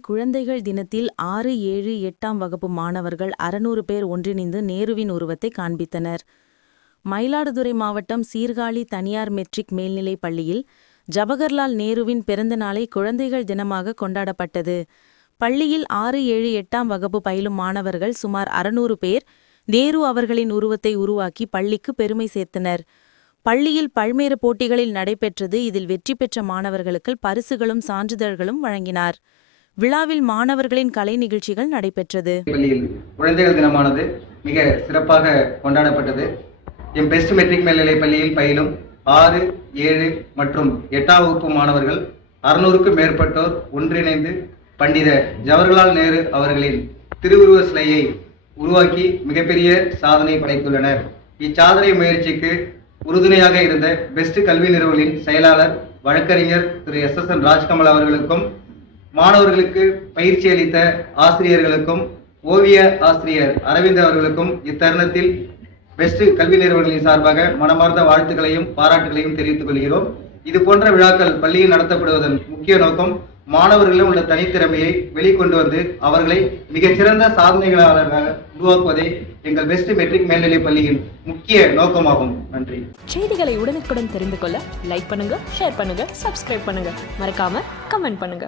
குழந்தைகள் தினத்தில் ஆறு ஏழு எட்டாம் வகுப்பு மாணவர்கள் அறுநூறு பேர் ஒன்றிணைந்து நேருவின் உருவத்தை காண்பித்தனர். மயிலாடுதுறை மாவட்டம் சீர்காழி தனியார் மெட்ரிக் மேல்நிலைப் பள்ளியில் ஜவஹர்லால் நேருவின் பிறந்த நாளை குழந்தைகள் தினமாக கொண்டாடப்பட்டது. பள்ளியில் ஆறு ஏழு எட்டாம் வகுப்பு பயிலும் மாணவர்கள் சுமார் அறுநூறு பேர் நேரு அவர்களின் உருவத்தை உருவாக்கி பள்ளிக்கு பெருமை சேர்த்தனர். பள்ளியில் பல்வேறு போட்டிகளில் நடைபெற்றது. இதில் வெற்றி பெற்ற மாணவர்களுக்கு பரிசுகளும் சான்றிதழ்களும் வழங்கினார். விழாவில் மாணவர்களின் கலை நிகழ்ச்சிகள் நடைபெற்றது. பள்ளியில் குழந்தைகள் தினமானது மிக சிறப்பாக கொண்டாடப்பட்டது. எம் பெஸ்ட் மெட்ரிக் மேல்நிலைப் பள்ளியில் பயிலும் ஆறு ஏழு மற்றும் எட்டாம் வகுப்பு மாணவர்கள் அறுநூறுக்கும் மேற்பட்டோர் ஒன்றிணைந்து பண்டித ஜவஹர்லால் நேரு அவர்களின் திருவுருவ சிலையை உருவாக்கி மிகப்பெரிய சாதனை படைத்துள்ளனர். இச்சாதனை முயற்சிக்கு உறுதுணையாக இருந்த பெஸ்ட் கல்வி நிறுவனின் செயலாளர் வழக்கறிஞர் Thiru S S N Rajkamal அவர்களுக்கும் மாணவர்களுக்கு பயிற்சி அளித்த ஆசிரியர்களுக்கும் ஓவிய ஆசிரியர் அரவிந்த் அவர்களுக்கும் இத்தருணத்தில் பெஸ்ட் கல்வி நிறுவனங்களின் சார்பாக மனமார்ந்த வாழ்த்துக்களையும் பாராட்டுகளையும் தெரிவித்துக் கொள்கிறோம். இது போன்ற விழாக்கள் பள்ளியில் நடத்தப்படுவதன் முக்கிய நோக்கம் மாணவர்களிடம் உள்ள தனித்திறமையை வெளிக்கொண்டு வந்து அவர்களை மிகச்சிறந்த சாதனைகளாளர்களாக உருவாக்குவதே எங்கள் பெஸ்ட் மெட்ரிக் மேல்நிலைப் பள்ளியின் முக்கிய நோக்கமாகும். நன்றி. செய்திகளை உடனுக்குடன் தெரிந்து கொள்ள லைக் பண்ணுங்க ஷேர் பண்ணுங்க சப்ஸ்கிரைப் பண்ணுங்க. மறக்காம கமெண்ட் பண்ணுங்க.